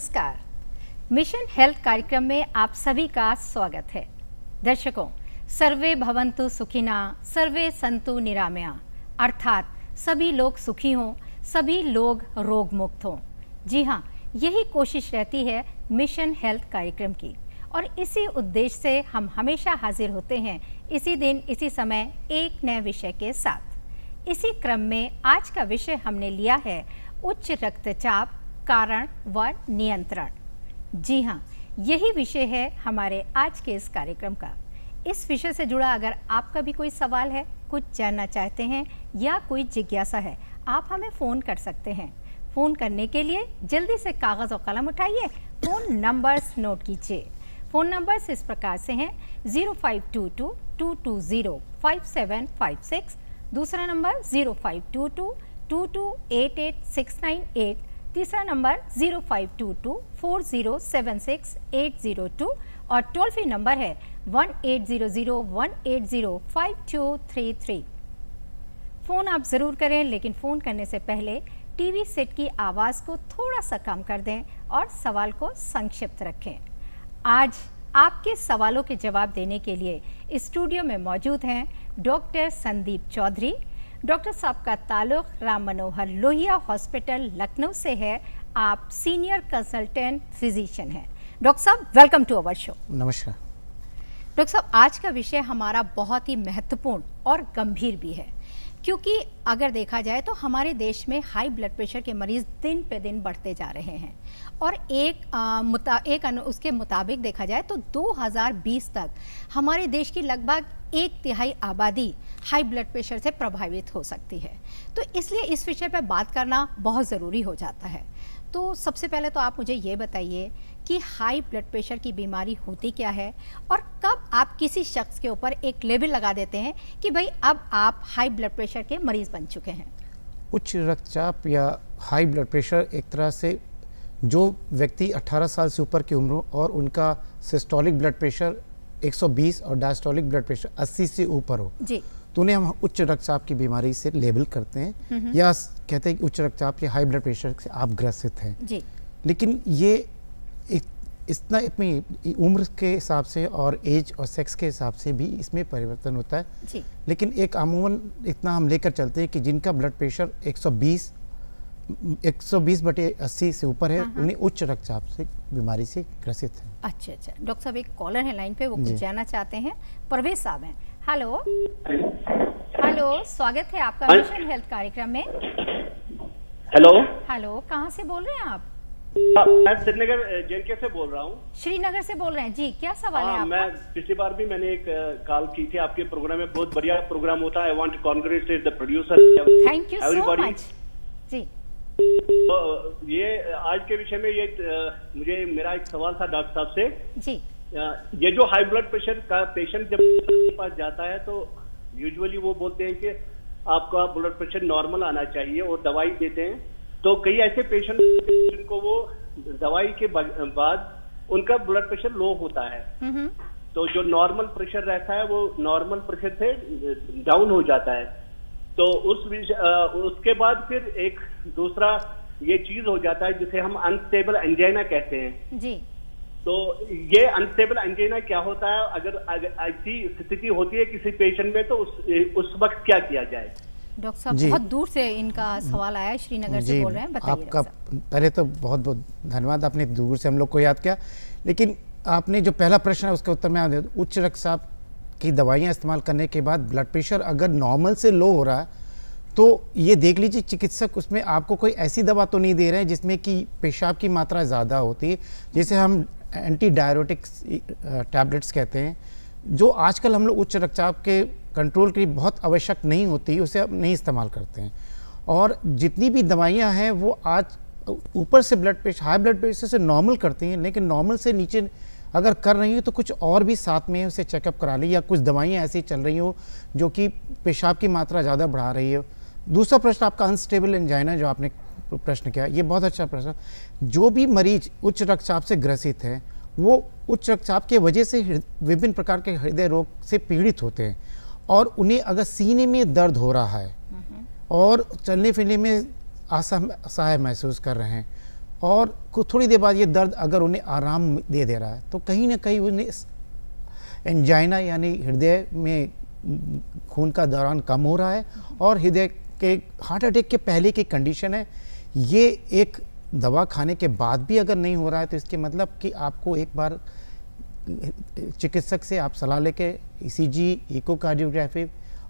नमस्कार। Mission health कार्यक्रम में आप सभी का स्वागत है। दर्शकों, सर्वे भवन्तु सुखिना सर्वे सन्तु निरामया, अर्थात सभी लोग सुखी हों, सभी लोग रोग मुक्त हों। जी हाँ, यही कोशिश रहती है मिशन हेल्थ कार्यक्रम की और इसी उद्देश्य से हम हमेशा हाजिर होते हैं इसी दिन इसी समय एक नए विषय के साथ। इसी क्रम में आज का विषय हमने लिया है उच्च रक्तचाप, कारण व नियंत्रण। जी हाँ, यही विषय है हमारे आज के इस कार्यक्रम का। इस विषय से जुड़ा अगर आपका भी कोई सवाल है, कुछ जानना चाहते हैं या कोई जिज्ञासा है, आप हमें फ़ोन कर सकते हैं। फ़ोन करने के लिए जल्दी से कागज़ और कलम उठाइए, फ़ोन नंबर्स नोट कीजिए। फ़ोन नंबर्स इस प्रकार से हैं 0522-220-5756, दूसरा नंबर 0522-2288-698, तीसरा नंबर 0522-4076-802 और टोल फ्री नंबर है 1800-180-5233। फ़ोन आप ज़रूर करें, लेकिन फ़ोन करने से पहले टीवी सेट की आवाज़ को थोड़ा सा कम कर दें और सवाल को संक्षिप्त रखें। आज आपके सवालों के जवाब देने के लिए स्टूडियो में मौजूद हैं डॉक्टर संदीप चौधरी। डॉक्टर साहब का ताल्लुक़ राम मनोहर लोहिया हॉस्पिटल लखनऊ से है। आप सीनियर कंसल्टेंट फिजिशियन हैं। डॉक्टर साहब, वेलकम टू अवर शो। नमस्कार डॉक्टर साहब, आज का विषय हमारा बहुत ही महत्वपूर्ण और गंभीर भी है, क्योंकि अगर देखा जाए तो हमारे देश में हाई ब्लड प्रेशर के मरीज़ दिन पे दिन बढ़ते जा रहे हैं और उसके मुताबिक देखा जाए तो 2020 तक हमारे देश की लगभग 1/3 आबादी हाई ब्लड प्रेशर से प्रभावित हो सकती है। तो इसलिए इस विषय पर बात करना बहुत ज़रूरी हो जाता है। तो सबसे पहले तो आप मुझे ये बताइए कि हाई ब्लड प्रेशर की बीमारी होती क्या है और कब आप किसी शख्स के ऊपर एक लेबल लगा देते हैं कि भाई अब आप हाई ब्लड प्रेशर के मरीज़ बन चुके हैं। उच्च रक्तचाप या हाई ब्लड प्रेशर एक तरह से जो व्यक्ति 18 साल से ऊपर की उम्र और उनका सिस्टोलिक ब्लड प्रेशर 120 और डायस्टोलिक ब्लड प्रेशर 80 से ऊपर हो जी, तो उन्हें हम उच्च रक्तचाप की बीमारी से लेबल करते हैं या कहते हैं कि उच्च रक्तचाप या हाई ब्लड प्रेशर से आप ग्रसित हैं जी। लेकिन ये इतनी उम्र के हिसाब से और एज और सेक्स के हिसाब से भी इसमें परिवर्तन होता है जी। लेकिन एक अमूमन इतना हम लेकर चलते हैं कि जिनका ब्लड प्रेशर 120/80 से ऊपर है, उन्हें उच्च रक्तचाप से बीमारी से ग्रसित है। अच्छा, डॉक्टर साहब, एक कॉलर है लाइन पे, वो कुछ जानना चाहते हैं। परवेज साहब हैं। हेलो, स्वागत है आपका मिशन हेल्थ कार्यक्रम में। हेलो, कहाँ से बोल रहे हैं आप? मैं श्रीनगर जेके से बोल रहा हूँ। श्रीनगर से बोल रहे हैं जी, क्या सवाल है आपका? मैं पिछली बार भी मैंने एक कॉल की थी आपके प्रोग्राम में। बहुत बढ़िया प्रोग्राम होता है। I want to congratulate the producer. Thank you so much ji. तो ये आज के विषय में मुझे मेरा एक सवाल था डॉक्टर साहब से जी। ये जो हाई ब्लड प्रेशर का पेशेंट जब पास जाता है तो यूजुअली वो बोलते हैं कि आपका ब्लड प्रेशर नॉर्मल आना चाहिए और दवाई देते हैं। तो कई ऐसे पेशेंट जिनको वो दवाई के बाद उनका ब्लड प्रेशर लो होता है, तो जो नॉर्मल प्रेशर रहता है वो नॉर्मल प्रेशर से डाउन हो जाता है। तो उसके बाद फिर एक दूसरा ये चीज हो जाता है जिसे हम अनस्टेबल एंजाइना कहते हैं जी। तो ये अनस्टेबल एंजाइना क्या होता है? अगर ऐसी स्थिति होती है किसी पेशेंट में तो उस वक्त क्या किया जाए? डॉक्टर साहब, बहुत दूर से इनका सवाल आया है, श्रीनगर से बोल रहे हैं, बताइए। आपका पहले तो बहुत बहुत धन्यवाद, आपने दूर से हम लोग को याद किया। लेकिन आपने जो पहला प्रश्न है उसके उत्तर में उच्च रक्तचाप की दवाइयाँ इस्तेमाल करने के बाद ब्लड प्रेशर अगर नॉर्मल से लो हो रहा है तो ये देख लीजिए चिकित्सक उसमें आपको कोई ऐसी दवा तो नहीं दे रहे हैं जिसमें कि पेशाब की मात्रा ज़्यादा होती है, जिसे हम एंटी डायरेटिक्स टैबलेट्स कहते हैं, जो आजकल हम लोग उच्च रक्तचाप के कंट्रोल के लिए बहुत आवश्यक नहीं होती, उसे अब नहीं इस्तेमाल करते हैं। और जितनी भी दवाइयाँ हैं वो आज ऊपर से blood pressure high blood pressure से नॉर्मल करती हैं, लेकिन नॉर्मल से नीचे अगर कर रही हैं तो कुछ और भी साथ में उसे चेकअप करा ली, या कुछ दवाइयाँ ऐसी चल रही हो जो कि पेशाब की मात्रा ज़्यादा बढ़ा रही है। दूसरा प्रश्न आपका अनस्टेबल एंजाइना जो आपने प्रश्न किया, ये बहुत अच्छा प्रश्न। जो भी मरीज उच्च रक्तचाप से ग्रसित है वो उच्च रक्तचाप की वजह से विभिन्न प्रकार के हृदय रोग से पीड़ित होते हैं, और उन्हें अगर सीने में दर्द हो रहा है और चलने फिरने में असहाय महसूस कर रहे हैं और थोड़ी देर बाद ये दर्द अगर उन्हें आराम दे दे रहा है तो कहीं ना कहीं उन्हें एंजाइना यानी हृदय में खून का दौरान कम हो रहा है और हृदय के हार्ट अटैक के पहले की कंडीशन है। ये एक दवा खाने के बाद भी अगर नहीं हो रहा है तो इसके मतलब कि आपको एक बार चिकित्सक से आप सलाह लेके ECG, इकोकार्डियोग्राफी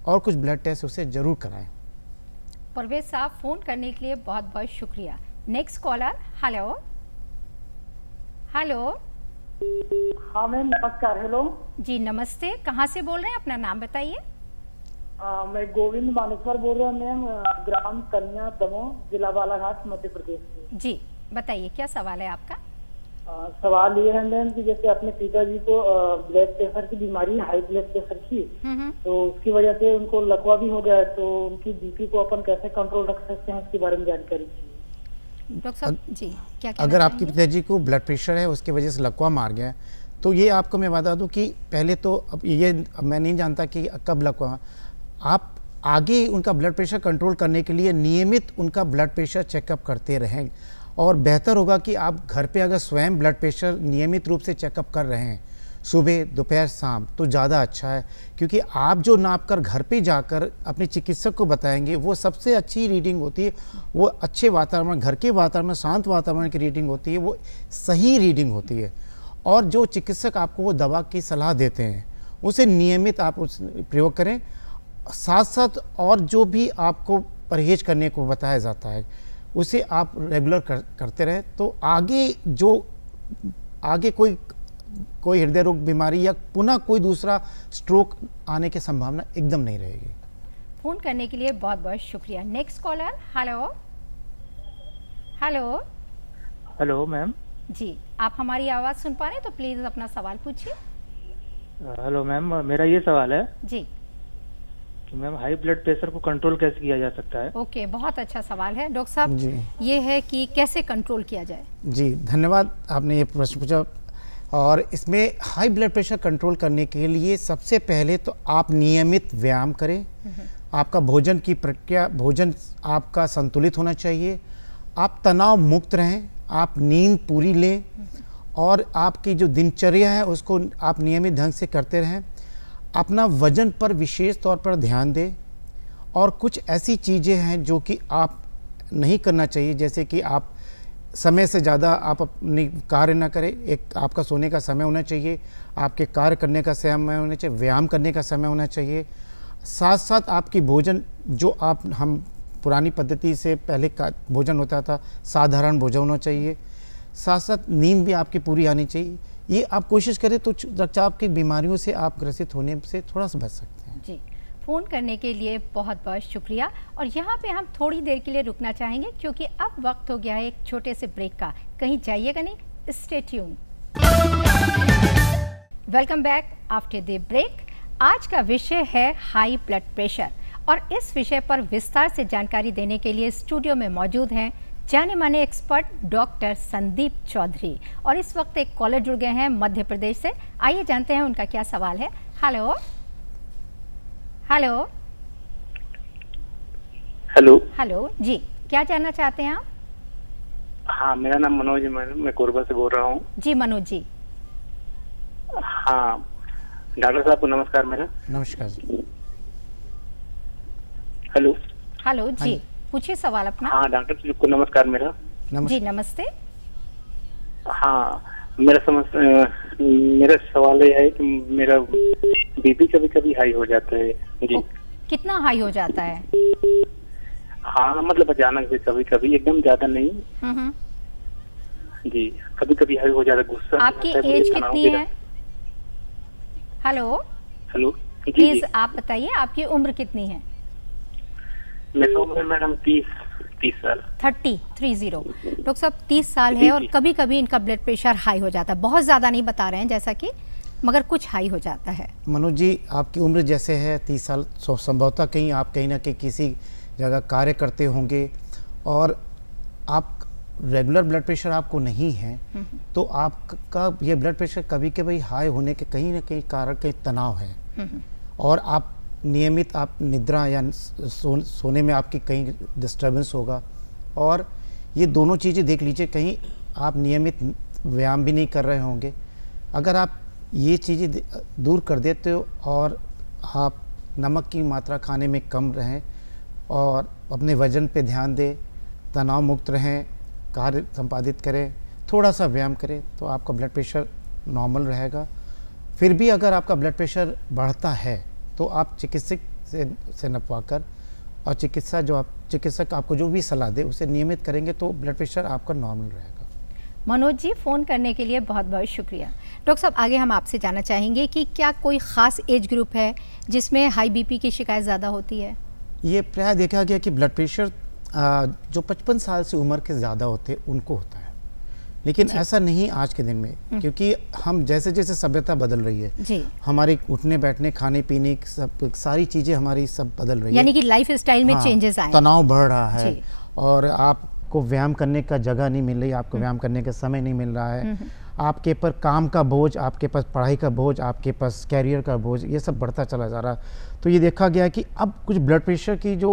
और कुछ ब्लड टेस्ट उसे ज़रूर कराएं। परवेज साहब, फ़ोन करने के लिए बहुत बहुत शुक्रिया। Next caller. Hello hello. हाँ मैम, नमस्कार। हेलो जी नमस्ते, कहाँ से बोल रहे हैं, अपना नाम बताइए। मैं गोविंद मानेश्वर बोल रहा हूँ मैम, ग्राम कन्या दमोह, जिला बालाघाट, मध्य प्रदेश से। जी बताइए, क्या सवाल है आपका? सवाल ये है मैम कि जैसे अपने पिताजी को ब्लड प्रेशर की बीमारी, हाई ब्लड प्रेशर की, तो उसकी वजह से उनको लकवा भी हो गया है, तो उनकी BP को अपन कैसे कंट्रोल रख सकते हैं, इसके बारे में जानकारी चाहिए। डॉक्टर साहब जी क्या अगर आपके पिताजी को ब्लड प्रेशर है, उसकी वजह से लकवा मार गया, तो ये आपको मैं बता दूं कि पहले तो अब मैं नहीं जानता कि कब लकवा, आप आगे उनका ब्लड प्रेशर कंट्रोल करने के लिए नियमित उनका ब्लड प्रेशर चेकअप करते रहें और बेहतर होगा कि आप घर पे अगर स्वयं ब्लड प्रेशर नियमित रूप से चेकअप कर रहे हैं सुबह, दोपहर, शाम, तो ज़्यादा अच्छा है, क्योंकि आप जो नाप कर घर पे जाकर अपने चिकित्सक को बताएंगे वो सबसे अच्छी रीडिंग होती है, वो अच्छे वातावरण, घर के वातावरण, शांत वातावरण की रीडिंग होती है, वो सही रीडिंग होती है। और जो चिकित्सक आपको वो दवा की सलाह देते हैं उसे नियमित आप उस प्रयोग करें, साथ साथ और जो भी आपको परहेज करने को बताया जाता है उसे आप रेगुलर करते रहें, तो आगे कोई हृदय रोग बीमारी या पुनः कोई दूसरा स्ट्रोक आने की संभावना एकदम नहीं रहेगी। फोन करने के लिए बहुत बहुत शुक्रिया। Next caller. Hello hello. Hello ma'am. जी, आप हमारी आवाज़ सुन पा रहे हैं तो प्लीज़ अपना सवाल पूछिए। हेलो मैम, मेरा ये सवाल है जी कि मैम हाई ब्लड प्रेशर को कंट्रोल कैसे किया जा सकता है? ओके, बहुत अच्छा सवाल है डॉक्टर साहब। ये है कि कैसे कंट्रोल किया जाए। जी धन्यवाद, आपने ये प्रश्न पूछा। और इसमें हाई ब्लड प्रेशर कंट्रोल करने के लिए सबसे पहले तो आप नियमित व्यायाम करें, आपका भोजन की प्रक्रिया, भोजन आपका संतुलित होना चाहिए, आप तनाव मुक्त रहें, आप नींद पूरी लें और आपकी जो दिनचर्या है उसको आप नियमित ढंग से करते रहें। अपना वजन पर विशेष तौर पर ध्यान दें और कुछ ऐसी चीज़ें हैं जो कि आप नहीं करना चाहिए, जैसे कि आप समय से ज़्यादा आप अपनी कार्य ना करें। एक आपका सोने का समय होना चाहिए, आपके कार्य करने का समय होना चाहिए, व्यायाम करने का समय होना चाहिए। साथ साथ आपकी भोजन जो हम पुरानी पद्धति से पहले का भोजन होता था, साधारण भोजन होना चाहिए। साथ साथ नींद भी आपकी पूरी आनी चाहिए। ये आप कोशिश करें तो रक्तचाप की बीमारियों से आप ग्रसित होने से थोड़ा सा बच सकते हैं। जी, फ़ोन करने के लिए बहुत बहुत शुक्रिया। और यहाँ पे हम थोड़ी देर के लिए रुकना चाहेंगे क्योंकि अब वक्त हो गया है एक छोटे से ब्रेक का। कहीं जाइएगा नहीं, stay tune. Welcome back after the break. आज का विषय है हाई ब्लड प्रेशर और इस विषय पर विस्तार से जानकारी देने के लिए स्टूडियो में मौजूद हैं जाने माने एक्सपर्ट डॉक्टर संदीप चौधरी। और इस वक्त एक कॉलर जुड़ गए हैं मध्य प्रदेश से। आइए जानते हैं उनका क्या सवाल है। हेलो हेलो हेलो हेलो जी, क्या जानना चाहते हैं आप? हाँ, मेरा नाम मनोज है, मैं कोरबा से बोल रहा हूँ। जी मनोज जी। हाँ, डॉक्टर साहब को नमस्कार। मेरा नमस्कार जी। हेलो हेलो जी, पूछिए सवाल अपना। हाँ डॉक्टर जी को नमस्कार। मेरा जी नमस्ते। हाँ, मेरा सवाल ये है कि मेरा BP कभी कभी हाई हो जाता है जी। कितना हाई हो जाता है? हाँ, मतलब अचानक से, कभी कभी, एकदम ज्यादा नहीं जी, कभी कभी हाई हो जाता है। गुस्सा। आपकी एज कितनी है? हेलो हेलो प्लीज आप बताइए आपकी उम्र कितनी है? मेरी उम्र मैडम 30 साल। 30 डॉक्टर साहब 30 साल है और कभी कभी इनका ब्लड प्रेशर हाई हो जाता है। बहुत ज़्यादा नहीं बता रहे हैं जैसा कि, मगर कुछ हाई हो जाता है। मनोज जी, आपकी उम्र जैसे है 30 साल, संभवतः कहीं आप कहीं ना कहीं किसी जगह कार्य करते होंगे और आप रेगुलर ब्लड प्रेशर आपको नहीं है, तो आपका ये ब्लड प्रेशर कभी कभी हाई होने के कहीं ना कहीं कारण कहीं तनाव है और आप नियमित आप निद्रा या सोने में आपकी कहीं डिस्टर्बेंस होगा और ये दोनों चीज़ें देख लीजिए, कहीं आप नियमित व्यायाम भी नहीं कर रहे होंगे। अगर आप ये चीज़ें दूर कर देते हो और आप नमक की मात्रा खाने में कम रहें और अपने वज़न पे ध्यान दें, तनाव मुक्त रहें, कार्य संपादित करें, थोड़ा सा व्यायाम करें, तो आपका ब्लड प्रेशर नॉर्मल रहेगा। फिर भी अगर आपका ब्लड प्रेशर बढ़ता है तो आप चिकित्सक से नपवा कर और चिकित्सक आपको जो भी सलाह दे उसे नियमित करेंगे तो ब्लड प्रेशर आपका नॉर्मल रहेगा। मनोज जी, फ़ोन करने के लिए बहुत बहुत शुक्रिया। डॉक्टर साहब, आगे हम आपसे जानना चाहेंगे कि क्या कोई ख़ास एज ग्रुप है जिसमें हाई बीपी की शिकायत ज़्यादा होती है? ये प्रायः देखा गया कि ब्लड प्रेशर जो 55 साल से उम्र के ज़्यादा होते हैं उनको होता है, लेकिन ऐसा नहीं आज के दिन में, क्योंकि हम जैसे जैसे सभ्यता बदल रही है जी, हमारी उठने बैठने खाने पीने सब सारी चीज़ें हमारी सब बदल रही है, यानी कि लाइफ स्टाइल में चेंजेस आए, तनाव बढ़ रहा है और आपको व्यायाम करने का जगह नहीं मिल रही, आपको व्यायाम करने का समय नहीं मिल रहा है, आपके पर काम का बोझ, आपके पास पढ़ाई का बोझ, आपके पास कैरियर का बोझ, ये सब बढ़ता चला जा रहा। तो ये देखा गया कि अब कुछ ब्लड प्रेशर की जो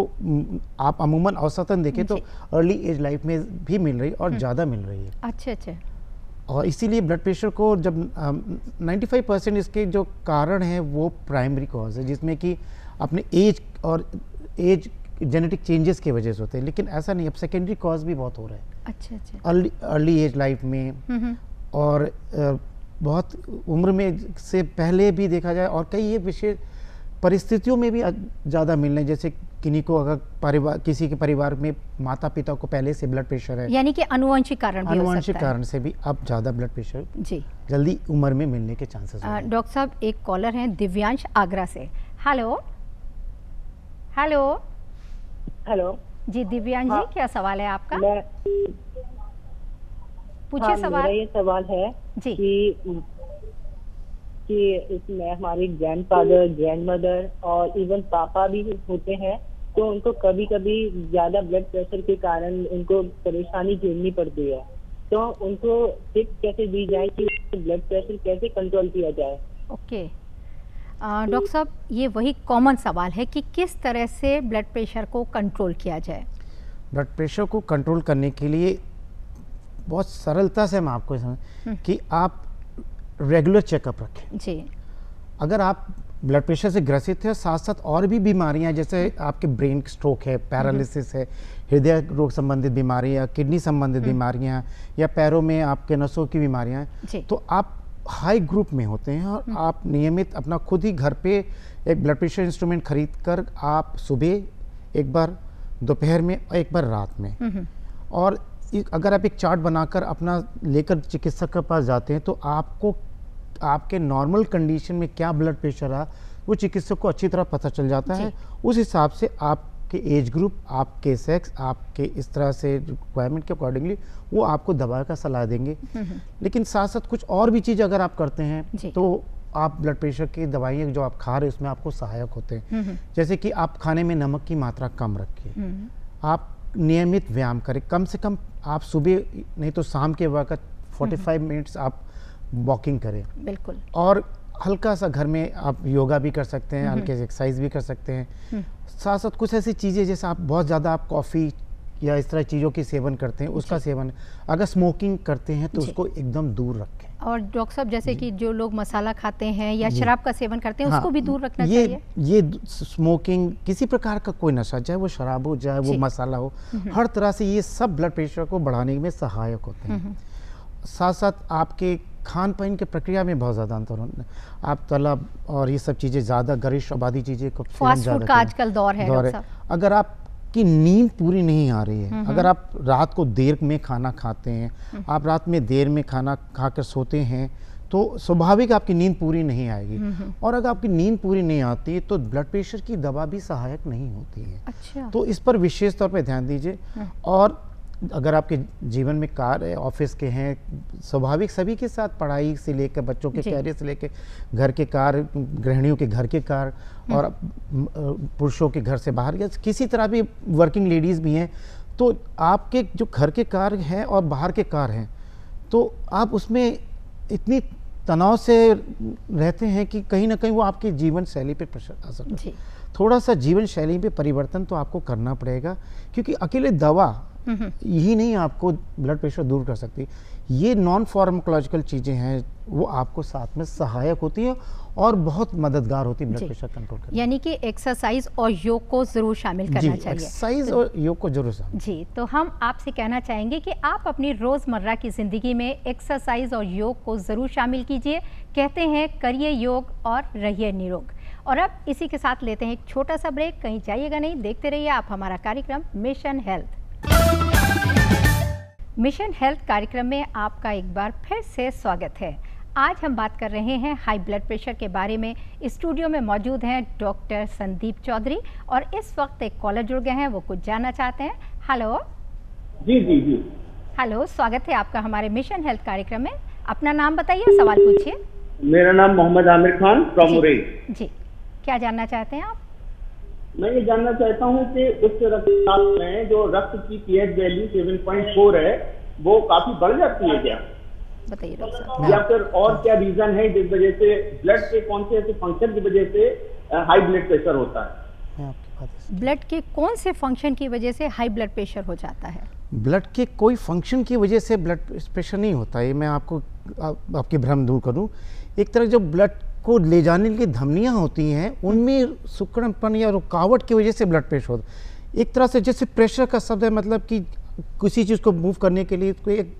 आप अमूमन औसतन देखें तो अर्ली एज लाइफ में भी मिल रही और ज़्यादा मिल रही है। अच्छा अच्छा। और इसीलिए ब्लड प्रेशर को जब 95% इसके जो कारण हैं वो प्राइमरी कॉज है, जिसमें कि अपने एज और एज जेनेटिक चेंजेस की वजह से होते हैं, लेकिन ऐसा नहीं, अब सेकेंडरी कॉज भी बहुत हो रहा है। अच्छा अच्छा। अर्ली एज लाइफ में और बहुत उम्र में से पहले भी देखा जाए, और कई ये विशेष परिस्थितियों में भी ज़्यादा मिलने, जैसे किन्हीं को अगर किसी के परिवार में माता पिता को पहले से ब्लड प्रेशर है, यानी कि आनुवंशिक कारण भी हो सकता है। आनुवंशिक कारण से भी अब ज़्यादा ब्लड प्रेशर जी जल्दी उम्र में मिलने के चांसेस हैं। डॉक्टर साहब, एक कॉलर हैं दिव्यांश आगरा से। हेलो हेलो हेलो जी दिव्यांश जी, क्या सवाल है आपका? पूछिए सवाल। मेरा ये सवाल है जी कि इसमें हमारी ग्रैंडफादर, ग्रैंडमदर और इवन पापा भी होते हैं, तो उनको कभी कभी ज्यादा ब्लड प्रेशर के कारण उनको परेशानी झेलनी पड़ती है, तो उनको टिप्स कैसे दी जाए कि ब्लड प्रेशर कैसे कंट्रोल किया जाए? ओके डॉक्टर साहब, ये वही कॉमन सवाल है कि किस तरह से ब्लड प्रेशर को कंट्रोल किया जाए। ब्लड प्रेशर को कंट्रोल करने के लिए बहुत सरलता से हम आपको समझ कि आप रेगुलर चेकअप रखें जी। अगर आप ब्लड प्रेशर से ग्रसित है, साथ साथ और भी बीमारियां जैसे आपके ब्रेन स्ट्रोक है, पैरालिसिस है, हृदय रोग संबंधित बीमारियां, किडनी संबंधित बीमारियां या पैरों में आपके नसों की बीमारियां हैं, तो आप हाई ग्रुप में होते हैं और आप नियमित अपना खुद ही घर पे एक ब्लड प्रेशर इंस्ट्रूमेंट खरीद कर आप सुबह एक बार, दोपहर में और एक बार रात में, और अगर आप एक चार्ट बनाकर अपना लेकर चिकित्सक के पास जाते हैं तो आपको आपके नॉर्मल कंडीशन में क्या ब्लड प्रेशर है वो चिकित्सक को अच्छी तरह पता चल जाता है। उस हिसाब से आपके एज ग्रुप, आपके सेक्स, आपके इस तरह से रिक्वायरमेंट के अकॉर्डिंगली वो आपको दवा का सलाह देंगे। लेकिन साथ साथ कुछ और भी चीज़ अगर आप करते हैं तो आप ब्लड प्रेशर की दवाइयाँ जो आप खा रहे हैं उसमें आपको सहायक होते हैं। जैसे कि आप खाने में नमक की मात्रा कम रखिए, आप नियमित व्यायाम करें, कम से कम आप सुबह नहीं तो शाम के वक्त 45 मिनट्स आप वॉकिंग करें। बिल्कुल। और हल्का सा घर में आप योगा भी कर सकते हैं, हल्के से एक्सरसाइज भी कर सकते हैं। साथ साथ कुछ ऐसी चीज़ें जैसे आप बहुत ज़्यादा आप कॉफ़ी या इस तरह चीज़ों की सेवन करते हैं उसका सेवन, अगर स्मोकिंग करते हैं तो उसको एकदम दूर रखें। और डॉक्टर साहब, जैसे कि जो लोग मसाला खाते हैं या शराब का सेवन करते हैं उसको भी दूर रखना चाहिए। ये स्मोकिंग, किसी प्रकार का कोई नशा, चाहे वो शराब हो चाहे वो मसाला हो, हर तरह से ये सब ब्लड प्रेशर को बढ़ाने में सहायक होते हैं। साथ साथ आपके खान पान की प्रक्रिया में बहुत ज़्यादा अंतर होता है। आप तलब और ये सब चीज़ें ज़्यादा गरिष्ठ आबादी चीज़ें को फास्ट फूड का आजकल दौर है। अगर आपकी नींद पूरी नहीं आ रही है, अगर आप रात को देर में खाना खाते हैं, आप रात में देर में खाना खाकर सोते हैं तो स्वाभाविक आपकी नींद पूरी नहीं आएगी। और अगर आपकी नींद पूरी नहीं आती तो ब्लड प्रेशर की दवा भी सहायक नहीं होती है। अच्छा। तो इस पर विशेष तौर पर ध्यान दीजिए। और अगर आपके जीवन में कार्य ऑफिस के हैं, स्वाभाविक सभी के साथ पढ़ाई से लेकर बच्चों के कैरियर से लेकर घर के कार्य, गृहिणियों के घर के कार्य और पुरुषों के घर से बाहर या किसी तरह भी वर्किंग लेडीज़ भी हैं, तो आपके जो घर के कार्य हैं और बाहर के कार्य हैं तो आप उसमें इतनी तनाव से रहते हैं कि कहीं ना कहीं वो आपकी जीवन शैली पर असर करता है। थोड़ा सा जीवन शैली पे परिवर्तन तो आपको करना पड़ेगा, क्योंकि अकेले दवा यही नहीं आपको ब्लड प्रेशर दूर कर सकती। ये नॉन फार्माकोलॉजिकल चीज़ें हैं, वो आपको साथ में सहायक होती है और बहुत मददगार होती है ब्लड प्रेशर कंट्रोल करने। यानी कि एक्सरसाइज और योग को जरूर शामिल करना चाहिए। एक्सरसाइज और योग को जरूर शामिल। जी, तो हम आपसे कहना चाहेंगे कि आप अपनी रोजमर्रा की जिंदगी में एक्सरसाइज और योग को जरूर शामिल कीजिए। कहते हैं करिए योग और रहिए निरोग। और अब इसी के साथ लेते हैं एक छोटा सा ब्रेक। कहीं जाइएगा नहीं, देखते रहिए आप हमारा कार्यक्रम मिशन हेल्थ। मिशन हेल्थ कार्यक्रम में आपका एक बार फिर से स्वागत है। आज हम बात कर रहे हैं हाई ब्लड प्रेशर के बारे में। स्टूडियो में मौजूद हैं डॉक्टर संदीप चौधरी और इस वक्त एक कॉलर जुड़ गए हैं, वो कुछ जानना चाहते हैं। हेलो। जी जी जी हेलो, स्वागत है आपका हमारे मिशन हेल्थ कार्यक्रम में। अपना नाम बताइए, सवाल पूछिए। मेरा नाम मोहम्मद आमिर खान फ्रॉम मुरई। जी, क्या जानना चाहते हैं आप? मैं ये जानना चाहता हूँ कि उच्च रक्तचाप में जो रक्त की पीएच वैल्यू 7.4 है वो काफी बढ़ जाती है क्या? बताइए डॉक्टर साहब। या फिर और क्या रीजन है जिस वजह से ब्लड के कौन से ऐसे फंक्शन की वजह से हाई ब्लड प्रेशर होता है? ब्लड के कौन से फंक्शन की वजह से हाई ब्लड प्रेशर हो जाता है? ब्लड के कोई फंक्शन की वजह से ब्लड प्रेशर नहीं होता है। मैं आपको आपकी भ्रम दूर करूं। एक तरह जो ब्लड को ले जाने की धमनियां होती हैं उनमें सिकुड़नपन या रुकावट की वजह से ब्लड प्रेशर होता है। एक तरह से जैसे प्रेशर का शब्द है, मतलब कि किसी चीज़ को मूव करने के लिए कोई एक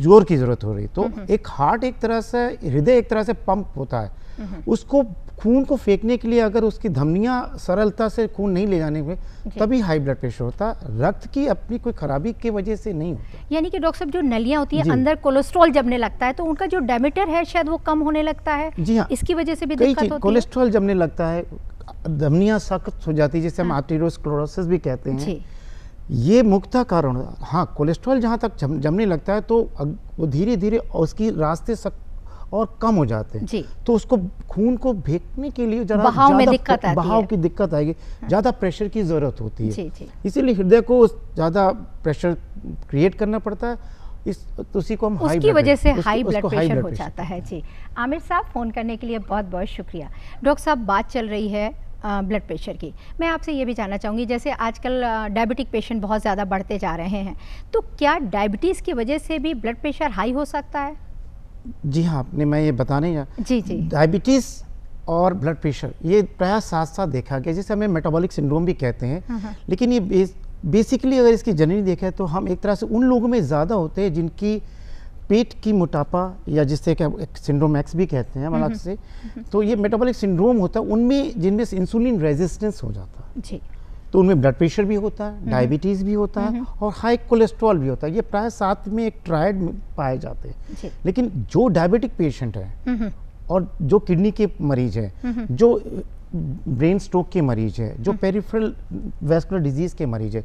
जोर की जरूरत हो रही, तो एक हार्ट एक तरह से, हृदय एक तरह से पंप होता है। उसको खून को फेंकने के लिए अगर उसकी धमनियां सरलता से खून नहीं ले जाने में, तभी हाई ब्लड प्रेशर होता। रक्त की अपनी कोई खराबी की वजह से नहीं होता। यानी कि डॉक्टर साहब जो नलियां होती है अंदर कोलेस्ट्रॉल जमने लगता है तो उनका जो डायमीटर है शायद वो कम होने लगता है। जी हाँ, इसकी वजह से भी दिक्कत होती है। कोलेस्ट्रॉल जमने लगता है, धमनियां सख्त हो जाती है, जिसे हम आर्टेरियोस्क्लेरोसिस भी कहते हैं। ये मुख्य कारण। हाँ, कोलेस्ट्रॉल जहाँ तक जमने लगता है तो वो धीरे धीरे उसकी रास्ते और कम हो जाते हैं। तो उसको खून को भेजने के लिए बहाव में दिक्कत आती है, बहाव की दिक्कत आएगी, ज़्यादा प्रेशर की ज़रूरत होती है। इसीलिए हृदय को ज़्यादा प्रेशर क्रिएट करना पड़ता है। उसी को हम उसकी वजह से हाई ब्लड प्रेशर हो जाता है। जी, आमिर साहब फ़ोन करने के लिए बहुत बहुत शुक्रिया। डॉक्टर साहब, बात चल रही है ब्लड प्रेशर की। मैं आपसे ये भी जानना चाहूँगी, जैसे आजकल डायबिटिक पेशेंट बहुत ज़्यादा बढ़ते जा रहे हैं, तो क्या डायबिटीज़ की वजह से भी ब्लड प्रेशर हाई हो सकता है? जी हाँ, मैं ये बताने जी डायबिटीज़ और ब्लड प्रेशर ये प्रायः साथ साथ देखा गया, जिसे हमें मेटाबॉलिक सिंड्रोम भी कहते हैं। लेकिन ये बेसिकली अगर इसकी जनरली देखा तो हम एक तरह से उन लोगों में ज़्यादा होते हैं जिनकी पेट की मोटापा, या जिससे कि सिंड्रोम एक्स भी कहते हैं अलग से, तो ये मेटाबॉलिक सिंड्रोम होता है उनमें जिनमें इंसुलिन रेजिस्टेंस हो जाता है। जी, तो उनमें ब्लड प्रेशर भी होता है, डायबिटीज़ भी होता है और हाई कोलेस्ट्रॉल भी होता है। ये प्राय साथ में एक ट्रायड में पाए जाते हैं। लेकिन जो डायबिटिक पेशेंट है और जो किडनी के मरीज है, जो ब्रेन स्ट्रोक के मरीज है, जो पेरिफेरल वैस्कुलर डिजीज के मरीज है,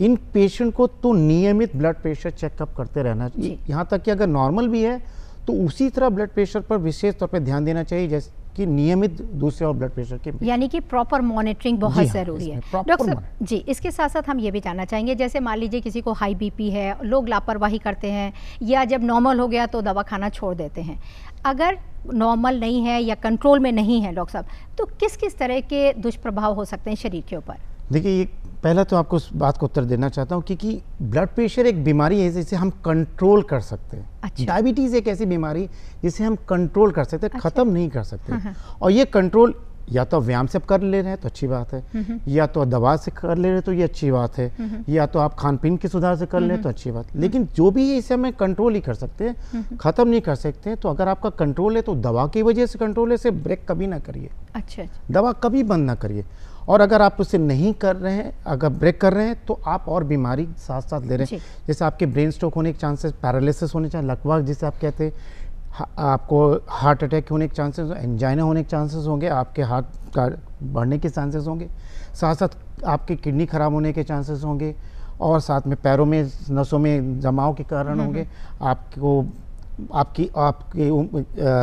इन पेशेंट को तो नियमित ब्लड प्रेशर चेकअप करते रहना चाहिए। यहाँ तक कि अगर नॉर्मल भी है तो उसी तरह ब्लड प्रेशर पर विशेष तौर पर ध्यान देना चाहिए जैसे कि नियमित दूसरे और ब्लड प्रेशर के, यानी कि प्रॉपर मॉनिटरिंग बहुत ज़रूरी है। डॉक्टर साहब जी, इसके साथ साथ हम ये भी जानना चाहेंगे, जैसे मान लीजिए किसी को हाई बीपी है, लोग लापरवाही करते हैं या जब नॉर्मल हो गया तो दवा खाना छोड़ देते हैं। अगर नॉर्मल नहीं है या कंट्रोल में नहीं है डॉक्टर साहब, तो किस किस तरह के दुष्प्रभाव हो सकते हैं शरीर के ऊपर? देखिए, पहला तो आपको उस बात को उत्तर देना चाहता हूँ कि ब्लड प्रेशर एक बीमारी है जिसे हम कंट्रोल कर सकते हैं। अच्छा। डायबिटीज़ एक ऐसी बीमारी जिसे हम कंट्रोल कर सकते हैं, ख़त्म नहीं कर सकते। और ये कंट्रोल या तो व्यायाम से कर ले रहे हैं तो अच्छी बात है, या तो दवा से कर ले रहे हैं तो ये अच्छी बात है, या तो आप खान पीन के सुधार से कर ले तो अच्छी बात। लेकिन जो भी है इसे हमें कंट्रोल ही कर सकते हैं, ख़त्म नहीं कर सकते हैं। तो अगर आपका कंट्रोल है तो दवा की वजह से कंट्रोल है, इसे ब्रेक कभी ना करिए। अच्छा। दवा कभी बंद ना करिए। और अगर आप उसे नहीं कर रहे हैं, अगर ब्रेक कर रहे हैं तो आप और बीमारी साथ साथ ले रहे हैं। जैसे आपके ब्रेन स्ट्रोक होने के चांसेस, पैरालिसिस होने के चांसेस, लकवा जिसे आप कहते हैं, आपको हार्ट अटैक होने के चांसेस, एंजाइना होने के चांसेस होंगे, आपके हार्ट का बढ़ने के चांसेस होंगे, साथ साथ आपकी किडनी खराब होने के चांसेस होंगे, और साथ में पैरों में नसों में जमाव के कारण होंगे, आपके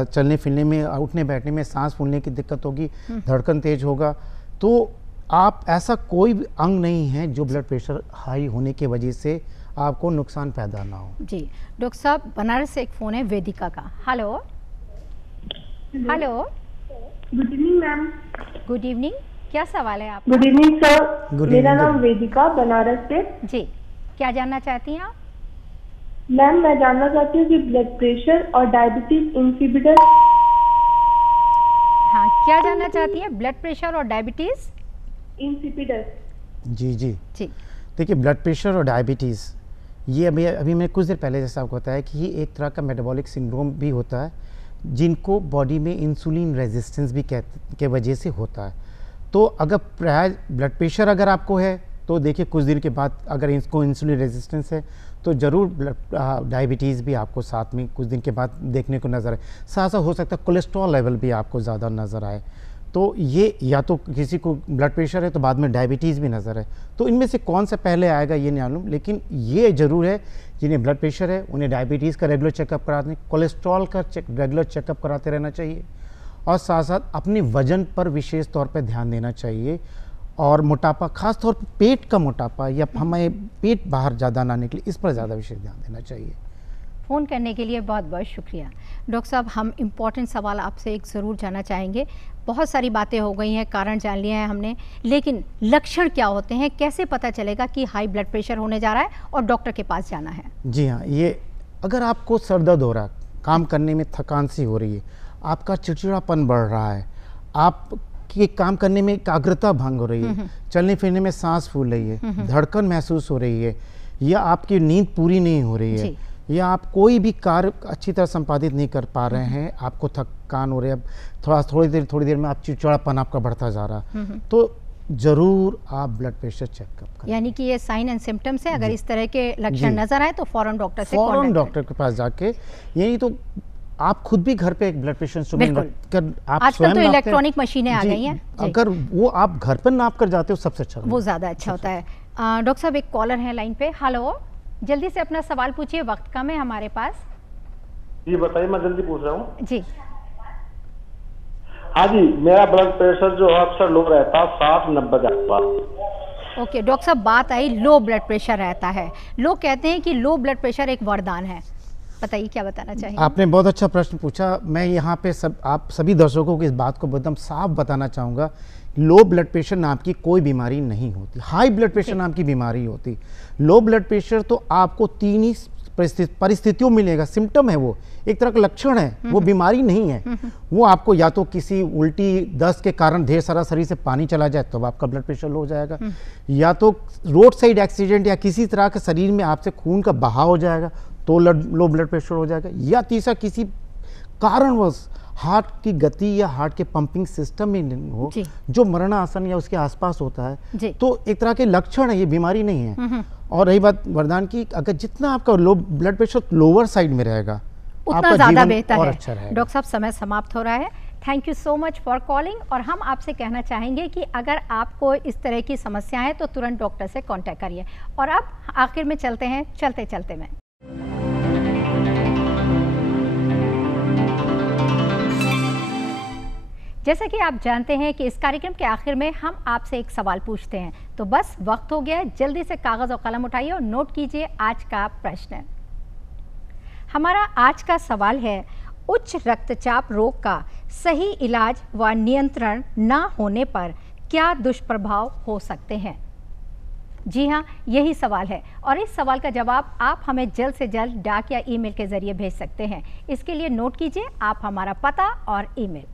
चलने फिरने में, उठने बैठने में, सांस फूलने की दिक्कत होगी, धड़कन तेज होगा। तो आप ऐसा कोई भी अंग नहीं है जो ब्लड प्रेशर हाई होने की वजह से आपको नुकसान पैदा ना हो। जी डॉक्टर साहब, बनारस से एक फ़ोन है वेदिका का। Hello. Hello, good evening ma'am. Good evening, क्या सवाल है आपका? गुड इवनिंग सर, मेरा नाम वेदिका, बनारस से। जी क्या जानना चाहती हैं आप? मैम मैं जानना चाहती हूँ कि ब्लड प्रेशर और डायबिटीज इंसिपिडस। हाँ, क्या जानना चाहती हैं? ब्लड प्रेशर और डायबिटीज इंसिपिडस। जी जी जी, देखिए ब्लड प्रेशर और डायबिटीज़ ये अभी मैं कुछ देर पहले जैसा आपको बताया कि ये एक तरह का मेटाबॉलिक सिंड्रोम भी होता है जिनको बॉडी में इंसुलिन रेजिस्टेंस भी के वजह से होता है। तो अगर प्राय ब्लड प्रेशर अगर आपको है तो देखिए कुछ दिन के बाद अगर इसको इंसुलिन रेजिस्टेंस है तो ज़रूर डायबिटीज़ भी आपको साथ में कुछ दिन के बाद देखने को नज़र आए। साथ साथ हो सकता है कोलेस्ट्रॉल लेवल भी आपको ज़्यादा नज़र आए। तो ये या तो किसी को ब्लड प्रेशर है तो बाद में डायबिटीज़ भी नज़र है। तो इनमें से कौन सा पहले आएगा ये नहीं मालूम, लेकिन ये ज़रूर है जिन्हें ब्लड प्रेशर है उन्हें डायबिटीज़ का रेगुलर चेकअप कराते, कोलेस्ट्रॉल का रेगुलर चेकअप कराते रहना चाहिए और साथ साथ अपने वजन पर विशेष तौर पर ध्यान देना चाहिए। और मोटापा, खास तौर पर पेट का मोटापा या हमें पेट बाहर ज़्यादा ना निकले, इस पर ज़्यादा विशेष ध्यान देना चाहिए। फ़ोन करने के लिए बहुत बहुत शुक्रिया। डॉक्टर साहब, हम इम्पॉर्टेंट सवाल आपसे एक ज़रूर जानना चाहेंगे। बहुत सारी बातें हो गई हैं, कारण जान लिए हैं हमने, लेकिन लक्षण क्या होते हैं? कैसे पता चलेगा कि हाई ब्लड प्रेशर होने जा रहा है और डॉक्टर के पास जाना है? जी हाँ, ये अगर आपको सर दर्द हो रहा है, काम करने में थकान सी हो रही है, आपका चिड़चिड़ापन बढ़ रहा है, आपके काम करने में एकाग्रता भंग हो रही है, चलने फिरने में सांस फूल रही है, धड़कन महसूस हो रही है, या आपकी नींद पूरी नहीं हो रही है, या आप कोई भी कार्य अच्छी तरह संपादित नहीं कर पा रहे हैं, आपको थकान हो रही है, अब थोड़ी देर में आप चिड़चिड़ापन आपका बढ़ता जा रहा, तो जरूर आप ब्लड प्रेशर चेकअप करें। यानी कि ये साइन एंड सिम्टम्स है, अगर इस तरह के लक्षण नजर आए तो फौरन डॉक्टर से फौरन डॉक्टर के पास जाके, यही तो आप खुद भी घर पे एक ब्लड प्रेशर इंस्ट्रूमेंट आप आजकल तो इलेक्ट्रॉनिक मशीनें आ गई हैं, अगर वो आप घर पर नाप कर जाते हो सबसे अच्छा, वो ज़्यादा अच्छा होता है। डॉक्टर साहब, एक कॉलर है लाइन पे। हेलो, जल्दी से अपना सवाल पूछिए, वक्त कम है हमारे पास। जी बताइए, मैं जल्दी पूछ रहा हूँ। जी हाँ जी, मेरा ब्लड प्रेशर जो अक्सर लो रहता 60-90 के आसपास। ओके डॉक्टर साहब, बात आई लो ब्लड प्रेशर रहता है। लोग कहते हैं कि लो ब्लड प्रेशर एक वरदान है, बताइए क्या बताना चाहिए? आपने बहुत अच्छा प्रश्न पूछा। मैं यहाँ पे आप सभी दर्शकों को इस बात को एकदम साफ बताना चाहूँगा, लो ब्लड प्रेशर नाम की कोई बीमारी नहीं होती, हाई ब्लड प्रेशर नाम की बीमारी होती। लो ब्लड प्रेशर तो आपको 3 ही परिस्थितियों मिलेगा, सिम्टम है, वो एक तरह का लक्षण है, वो बीमारी नहीं है। वो आपको या तो किसी उल्टी दस्त के कारण ढेर सारा शरीर से पानी चला जाए तो आपका ब्लड प्रेशर लो हो जाएगा, या तो रोड साइड एक्सीडेंट या किसी तरह के शरीर में आपसे खून का बहाव हो जाएगा तो लो ब्लड प्रेशर हो जाएगा, या तीसरा किसी कारणवश हार्ट की गति या हार्ट के पंपिंग सिस्टम में हो जो मरणासन या उसके आसपास होता है, तो एक तरह के लक्षण है, ये बीमारी नहीं है। और रही बात वरदान की, अगर जितना आपका low blood pressure lower side में रहेगा उतना ज्यादा बेहतर है। अच्छा रहेगा। डॉक्टर साहब, समय समाप्त हो रहा है। Thank you so much for calling. और हम आपसे कहना चाहेंगे कि अगर आपको इस तरह की समस्या है तो तुरंत डॉक्टर से कॉन्टैक्ट करिए। और अब आखिर में चलते हैं चलते चलते में। जैसा कि आप जानते हैं कि इस कार्यक्रम के आखिर में हम आपसे एक सवाल पूछते हैं, तो बस वक्त हो गया है, जल्दी से कागज़ और कलम उठाइए और नोट कीजिए आज का प्रश्न। हमारा आज का सवाल है, उच्च रक्तचाप रोग का सही इलाज व नियंत्रण न होने पर क्या दुष्प्रभाव हो सकते हैं? जी हाँ, यही सवाल है और इस सवाल का जवाब आप हमें जल्द से जल्द डाक या ईमेल के जरिए भेज सकते हैं। इसके लिए नोट कीजिए आप हमारा पता और ईमेल।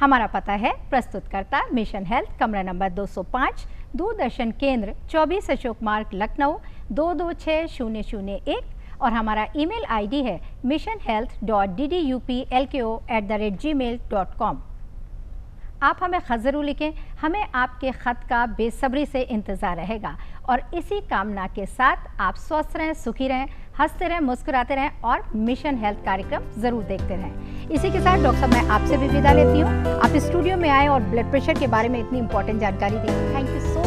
हमारा पता है प्रस्तुतकर्ता मिशन हेल्थ, कमरा नंबर 205, दूरदर्शन केंद्र 24 अशोक मार्ग, लखनऊ 226001 और हमारा ईमेल आईडी है missionhealth.ddupLko@gmail.com। आप हमें खत ज़रूर लिखें, हमें आपके ख़त का बेसब्री से इंतज़ार रहेगा। और इसी कामना के साथ आप स्वस्थ रहें, सुखी रहें, हंसते रहें, मुस्कुराते रहें और मिशन हेल्थ कार्यक्रम ज़रूर देखते रहें। इसी के साथ डॉक्टर साहब, मैं आपसे भी विदा लेती हूँ। आप स्टूडियो में आए और ब्लड प्रेशर के बारे में इतनी इंपॉर्टेंट जानकारी दी, थैंक यू सो